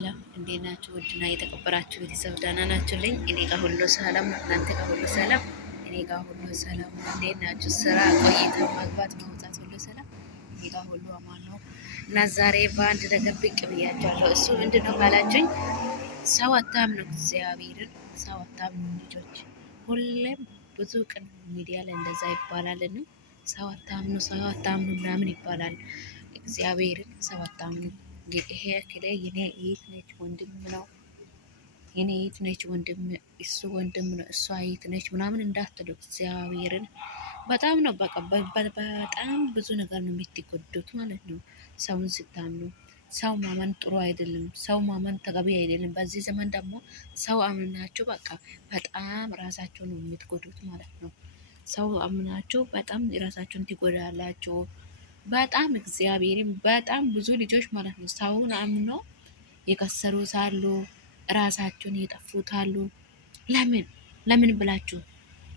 ሰላም እንዴት ናችሁ? ውድና የተከበራችሁ ቤተሰብ ደህና ናችሁልኝ? እኔ ጋር ሁሉ ሰላም ነው። እናንተ ጋር ሁሉ ሰላም? እኔ ጋር ሁሉ ሰላም ነው። እንዴት ናችሁ? ስራ፣ ቆይታ፣ ማግባት፣ ማውጣት ሁሉ ሰላም? እኔ ጋር ሁሉ አማን ነው እና ዛሬ በአንድ ነገር ብቅ ብያቸዋለሁ። እሱ ምንድን ነው ካላችሁኝ፣ ሰው አታምኑ፣ እግዚአብሔርን ሰው አታምኑ ልጆች። ሁሌም ብዙ ቀን ሚዲያ ላይ እንደዛ ይባላልን። ሰው አታምኑ፣ ሰው አታምኑ ምናምን ይባላል። እግዚአብሔርን ሰው አታምኑ። ይሄ ክለ የኔ እህት ነች ወንድም ነው፣ የኔ እህት ነች ወንድም፣ እሱ ወንድም ነው፣ እሷ እህት ነች ምናምን እንዳትሉ እግዚአብሔርን። በጣም ነው በቃ በጣም ብዙ ነገር ነው የምትጎዱት ማለት ነው። ሰውን ስታምኑ ሰው ማመን ጥሩ አይደለም። ሰው ማመን ተገቢ አይደለም። በዚህ ዘመን ደግሞ ሰው አምናችሁ በቃ በጣም ራሳቸው ነው የምትጎዱት ማለት ነው። ሰው አምናችሁ በጣም ራሳችሁን ትጎዳላችሁ። በጣም እግዚአብሔርን በጣም ብዙ ልጆች ማለት ነው ሰውን አምኖ የከሰሩ ሳሉ ራሳቸውን የጠፉት አሉ። ለምን ለምን ብላችሁ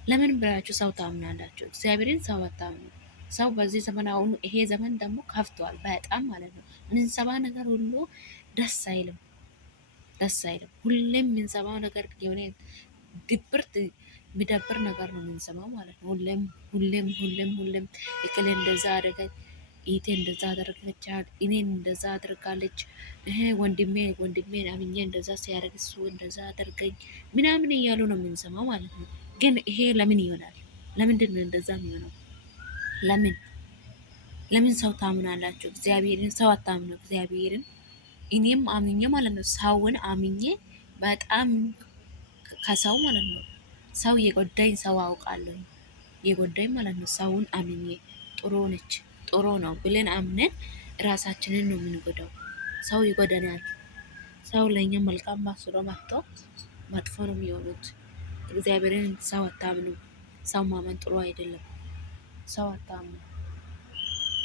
ለምን ብላችሁ ሰው ታምናላችሁ? እግዚአብሔርን ሰው አታምኑ። ሰው በዚህ ዘመን አሁን ይሄ ዘመን ደግሞ ከፍቷል በጣም ማለት ነው። ምንሰባ ነገር ሁሉ ደስ አይልም፣ ደስ አይልም። ሁሌም የምንሰማው ነገር የሆነ ድብርት የሚደብር ነገር ነው የምንሰማው ማለት ነው። ሁሌም ሁሌም ሁሌም ሁሌም እክል እንደዛ አደረገች፣ ኢቴ እንደዛ አደረገቻት፣ እኔን እንደዛ አድርጋለች፣ ወንድሜን አምኜ እንደዛ ሲያደርግ እሱ እንደዛ አደርገኝ ምናምን እያሉ ነው የምንሰማው ማለት ነው። ግን ይሄ ለምን ይሆናል? ለምንድን ነው እንደዛ የሚሆነው? ለምን ለምን ሰው ታምናላችሁ? እግዚአብሔርን ሰው አታምኑ። እግዚአብሔርን እኔም አምኜ ማለት ነው ሰውን አምኜ በጣም ከሰው ማለት ነው ሰው የጎዳኝ ሰው አውቃለሁ የጎዳኝ ማለት ነው። ሰውን አምኜ ጥሩ ነች ጥሩ ነው ብለን አምነን ራሳችንን ነው የምንጎዳው። ሰው ይጎዳናል። ሰው ለእኛ መልካም ማስሎ መጥቶ መጥፎ ነው የሚሆኑት። እግዚአብሔርን ሰው አታምኑ። ሰው ማመን ጥሩ አይደለም። ሰው አታምኑ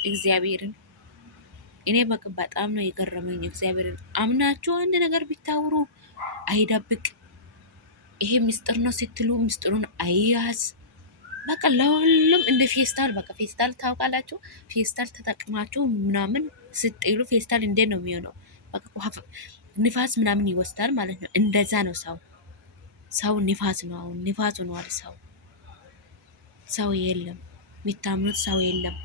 እግዚአብሔርን። እኔ በጣም ነው የገረመኝ። እግዚአብሔርን አምናችሁ አንድ ነገር ቢታወሩ አይደብቅ። ይሄ ምስጢር ነው ስትሉ ምስጢሩን አይያዝ። በቃ ለሁሉም እንደ ፌስታል፣ በቃ ፌስታል ታውቃላችሁ። ፌስታል ተጠቅማችሁ ምናምን ስትጥሉ ፌስታል እንዴት ነው የሚሆነው? በቃ ንፋስ ምናምን ይወስዳል ማለት ነው። እንደዛ ነው ሰው። ሰው ንፋስ ነው። አሁን ንፋስ ሆኗል ሰው። ሰው የለም፣ የሚታምኑት ሰው የለም፣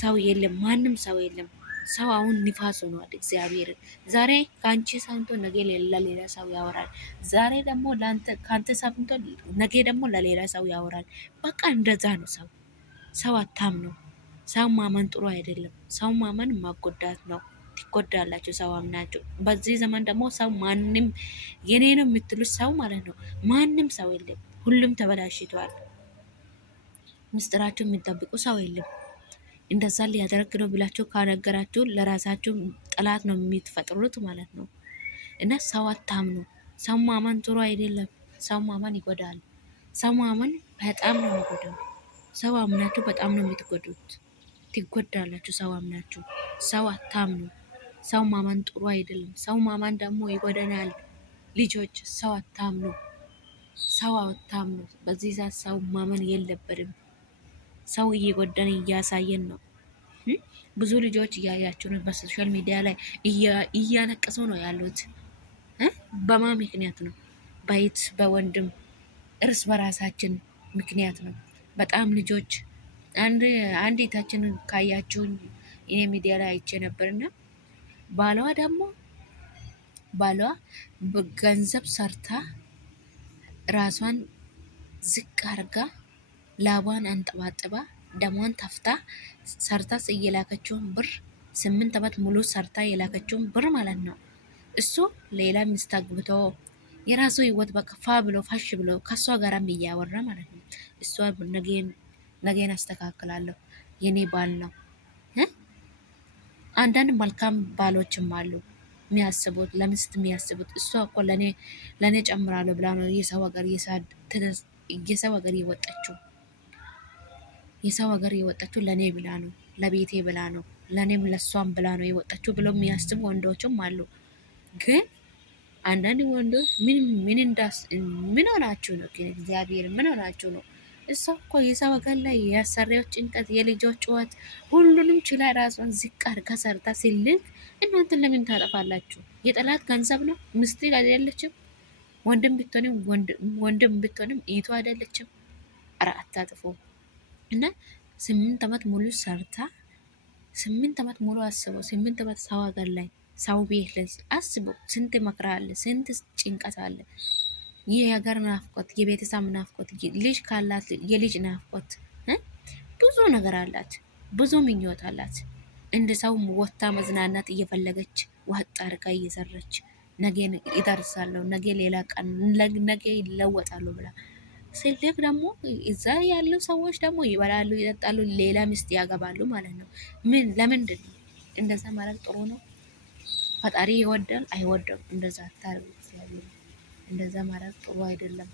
ሰው የለም፣ ማንም ሰው የለም። ሰው አሁን ንፋስ ሆኗል። እግዚአብሔርን ዛሬ ከአንቺ ሰምቶ ነገ ለሌላ ሰው ያወራል። ዛሬ ደግሞ ከአንተ ሰምቶ ነገ ደግሞ ለሌላ ሰው ያወራል። በቃ እንደዛ ነው ሰው። ሰው አታምኑ። ሰው ማመን ጥሩ አይደለም። ሰው ማመን ማጎዳት ነው። ትጎዳላችሁ ሰው አምናችሁ። በዚህ ዘመን ደግሞ ሰው ማንም የኔ ነው የምትሉት ሰው ማለት ነው ማንም ሰው የለም። ሁሉም ተበላሽቷል። ምስጢራችሁ የሚጠብቁ ሰው የለም። እንደዛ ሊያደርግ ነው ብላችሁ ካነገራችሁ ለራሳችሁ ጠላት ነው የምትፈጥሩት ማለት ነው። እና ሰው አታምኑ። ሰው ማመን ጥሩ አይደለም። ሰው ማመን ይጎዳል። ሰው ማመን በጣም ነው የሚጎዳው። ሰው አምናችሁ በጣም ነው የምትጎዱት። ትጎዳላችሁ ሰው አምናችሁ። ሰው አታምኑ። ሰው ማመን ጥሩ አይደለም። ሰው ማመን ደግሞ ይጎዳናል። ልጆች ሰው አታምኑ። ሰው አታምኑ። በዚህ ሰዓት ሰው ማመን የለበትም። ሰው እየጎዳን እያሳየን ነው። ብዙ ልጆች እያያችሁ ነው። በሶሻል ሚዲያ ላይ እያለቀሱ ነው ያሉት። በማ ምክንያት ነው? በይት በወንድም እርስ በራሳችን ምክንያት ነው። በጣም ልጆች አንድ የታችን ካያችሁን እኔ ሚዲያ ላይ አይቼ ነበርና ባሏ ገንዘብ ሰርታ ራሷን ዝቅ አርጋ ላቧን አንጠባጥባ ደሟን ተፍታ ሰርታ እየላከችውን ብር 8 ዓመት ሙሉ ሰርታ የላከችውን ብር ማለት ነው። እሱ ሌላ ሚስት አግብቶ የራሱ ህይወት በከፋ ብሎ ፋሽ ብሎ ከሷ ጋራም እያወራ ማለት ነው። እሷ ነገን አስተካክላለሁ የኔ ባል ነው። አንዳንድ መልካም ባሎችም አሉ የሚያስቡት ለሚስት የሚያስቡት። እሷ እኮ ለኔ ጨምራለሁ ብላ ነው የሰው ሀገር የወጣችው። የሰው ሀገር የወጣችው ለኔ ብላ ነው፣ ለቤቴ ብላ ነው፣ ለኔም ለሷም ብላ ነው የወጣችው ብሎ የሚያስቡ ወንዶችም አሉ። ግን አንዳንድ ወንዶች ምን ሆናችሁ ነው? ግን እግዚአብሔር ምን ሆናችሁ ነው? እሷ እኮ የሰው ሀገር ላይ የአሰሪዎች ጭንቀት፣ የልጆች ጩኸት ሁሉንም ችላ ራሷን ዝቅ አድርጋ ሰርታ ሲልክ እናንተን ለምን ታጠፋላችሁ? የጠላት ገንዘብ ነው። ምስት አይደለችም? ወንድም ብትሆንም ኢቱ አይደለችም? ኧረ አታጥፉ። እና 8 ዓመት ሙሉ ሰርታ 8 ዓመት ሙሉ አስበው 8 ዓመት ሰው ሀገር ላይ ሰው ቤት ላይ አስበው ስንት መከራ አለ፣ ስንት ጭንቀት አለ። ይህ የሀገር ናፍቆት፣ የቤተሰብ ናፍቆት፣ ልጅ ካላት የልጅ ናፍቆት ብዙ ነገር አላት፣ ብዙ ምኞት አላት። እንደ ሰው ወታ መዝናናት እየፈለገች ዋጥ አርጋ እየሰራች ነገ ይደርሳለሁ፣ ነገ ሌላ ቀን፣ ነገ ይለወጣሉ ብላ ስልክ ደግሞ እዛ ያሉ ሰዎች ደግሞ ይበላሉ፣ ይጠጣሉ፣ ሌላ ሚስት ያገባሉ ማለት ነው። ምን ለምንድን ነው እንደዛ ማድረግ? ጥሩ ነው? ፈጣሪ ይወዳል አይወደም? እንደዛ አታርጉ። እግዚአብሔር እንደዛ ማድረግ ጥሩ አይደለም።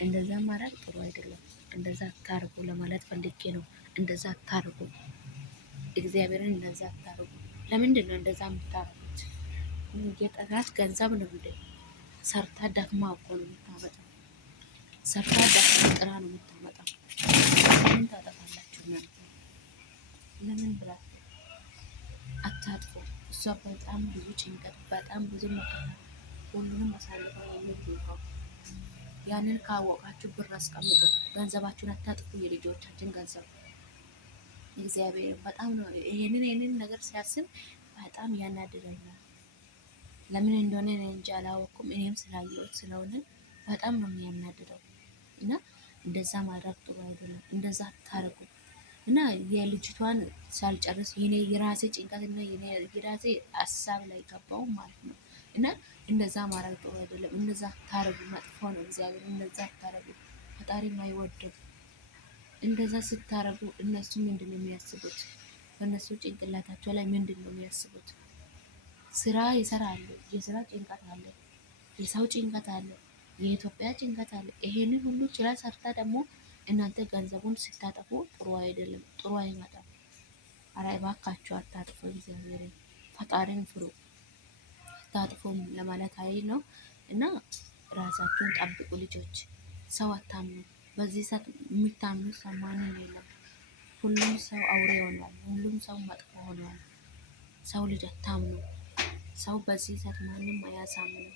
እንደዛ ማድረግ ጥሩ አይደለም። እንደዛ አታርጉ ለማለት ፈልጌ ነው። እንደዛ አታርጉ። እግዚአብሔርን እንደዛ አታርጉ። ለምንድን ነው እንደዛ የምታረጉት? የጠላት ገንዘብ ነው እንዴ? ሰርታ ደክማ እኮ ነው የምታመጣው። ሰርታ ደክማ ጥራ ነው የምታመጣው። ምን ታጠፋላችሁ እናንተ? ለምን ብላችሁ አታጥፉ። እሷ በጣም ብዙ ጭንቀት፣ በጣም ብዙ መከራ ሁሉንም አሳልፋ የሚገባው ያንን ካወቃችሁ ብር አስቀምጡ። ገንዘባችሁን አታጥፉ። የልጆቻችን ገንዘብ እግዚአብሔር በጣም ነው ይሄንን ነገር ሲያስብ በጣም ያናድደኛል። ለምን እንደሆነ እኔ እንጃ አላወኩም። እኔም ስላየሁት ስለሆነ በጣም ነው የሚያናድደው። እና እንደዛ ማድረግ ጥሩ አይደለም። እንደዛ አታርጉ። እና የልጅቷን ሳልጨርስ የራሴ ጭንቀት እና የራሴ ሀሳብ ላይ ገባው ማለት ነው። እና እንደዛ ማድረግ ጥሩ አይደለም። እንደዛ አታርጉ፣ መጥፎ ነው። እግዚአብሔር እንደዛ አታርጉ፣ ፈጣሪም አይወድም። እንደዛ ስታረጉ እነሱ ምንድን ነው የሚያስቡት? በእነሱ ጭንቅላታቸው ላይ ምንድን ነው የሚያስቡት? ስራ ይሰራሉ። የስራ ጭንቀት አለ፣ የሰው ጭንቀት አለ፣ የኢትዮጵያ ጭንቀት አለ። ይሄንን ሁሉ ችላ ሰርታ ደግሞ እናንተ ገንዘቡን ስታጠፉ ጥሩ አይደለም፣ ጥሩ አይመጣም። አረ እባካችሁ አታጥፉ። እግዚአብሔርን ፈጣሪን ፍሩ። አታጥፉም ለማለት አይል ነው። እና ራሳችሁን ጠብቁ ልጆች። ሰው አታምኑ። በዚህ ሰዓት የሚታምኑ ሰው ማንም የለም። ሁሉም ሰው አውሬ ሆኗል። ሁሉም ሰው መጥፎ ሆኗል። ሰው ልጅ አታምኑ። ሰው በዚህ ሰዓት ማንም አያሳምንም።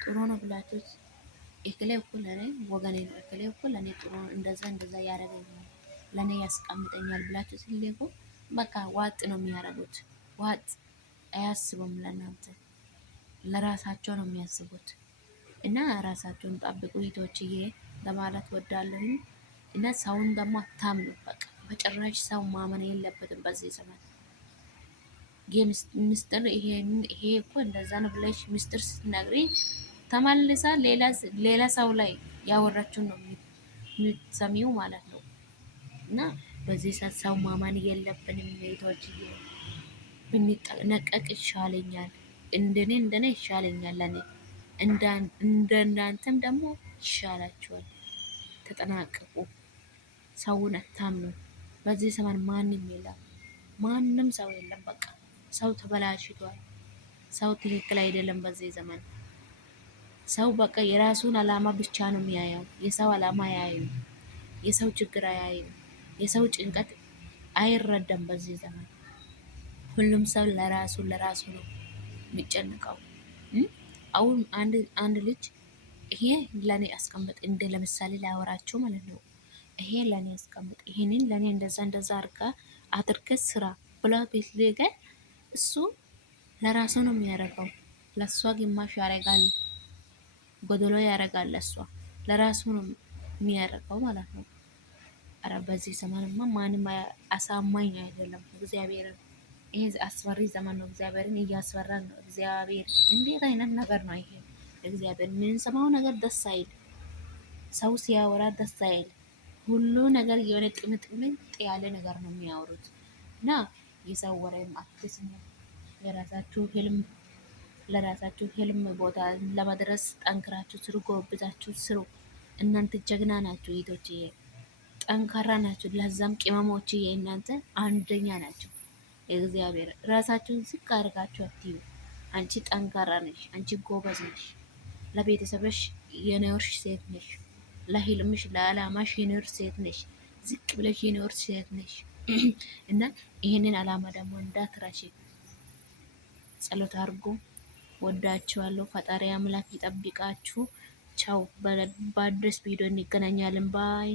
ጥሩ ነው ብላችሁ እክሌ እኮ ለኔ ወገኔ ነው፣ እክሌ እኮ ለኔ ጥሩ እንደዛ እንደዛ ያደርገኛል፣ ለኔ ያስቀምጠኛል ብላችሁ ሲልኩ በቃ ዋጥ ነው የሚያደርጉት። ዋጥ አያስቡም ለእናንተ፣ ለራሳቸው ነው የሚያስቡት። እና ራሳቸውን ጠብቁ እህቶችዬ ለማለት ወዳለሁ። እና ሰውን ደግሞ አታምኑ። በቃ በጭራሽ ሰው ማመን የለበትም በዚህ ዘመን። ምስጢር ይሄ እኮ እንደዛ ነው ብለሽ ምስጢር ስትነግሪ ተመልሳ ሌላ ሰው ላይ ያወራችሁን ነው የምትሰሚው ማለት ነው። እና በዚህ ሰዓት ሰው ማመን የለብንም እህቶችዬ። ብንጠነቀቅ ይሻለኛል። እንደኔ ይሻለኛል ለኔ እንደናንተም ደግሞ ይሻላችኋል። ተጠናቀቁ። ሰውን አታምኑ። በዚህ ዘመን ማንም የለም፣ ማንም ሰው የለም። በቃ ሰው ተበላሽቷል። ሰው ትክክል አይደለም በዚህ ዘመን። ሰው በቃ የራሱን አላማ ብቻ ነው የሚያየው። የሰው አላማ አያይም። የሰው ችግር አያይም። የሰው ጭንቀት አይረዳም በዚህ ዘመን። ሁሉም ሰው ለራሱ ነው የሚጨንቀው። አሁን አንድ ልጅ ይሄ ለኔ አስቀምጥ እንደ ለምሳሌ ላወራቸው ማለት ነው። ይሄ ለኔ አስቀምጥ፣ ይሄንን ለኔ እንደዛ አድርገ ስራ ብላ ቤት ሊገ እሱ ለራሱ ነው የሚያደርገው። ለእሷ ግማሽ ያደርጋል፣ ጎደሎ ያደርጋል። ለራሱ ነው የሚያደርገው ማለት ነው። ኧረ በዚህ ዘመንማ ማንም አሳማኝ አይደለም። እግዚአብሔርን ይሄ አስፈሪ ዘመን ነው። እግዚአብሔርን እያስፈራን ነው። እግዚአብሔር እንዴት አይነት ነገር ነው ይሄ? እግዚአብሔር የምንሰማው ነገር ደስ አይል። ሰው ሲያወራ ደስ አይል። ሁሉ ነገር የሆነ ጥምጥምጥ ያለ ነገር ነው የሚያወሩት። እና የሰው ወሬም አትስሙ። ለራሳችሁ ህልም ቦታ ለመድረስ ጠንክራችሁ ስሩ፣ ጎብዛችሁ ስሩ። እናንተ ጀግና ናችሁ እህቶችዬ፣ ጠንካራ ናችሁ። ለዛም ቅመሞችዬ እናንተ አንደኛ ናችሁ። እግዚአብሔር ራሳችሁን ዝቅ አድርጋችሁ አትዩ። አንቺ ጠንካራ ነሽ፣ አንቺ ጎበዝ ነሽ፣ ለቤተሰብሽ የኖርሽ ሴት ነሽ፣ ለህልምሽ ለዓላማሽ የኖርሽ ሴት ነሽ፣ ዝቅ ብለሽ የኖርሽ ሴት ነሽ። እና ይህንን አላማ ደግሞ እንዳትረሺ። ጸሎት አድርጉ። ወዳችኋለሁ። ፈጣሪ አምላክ ይጠብቃችሁ። ቻው። በአዲስ ቪዲዮ እንገናኛለን። ባይ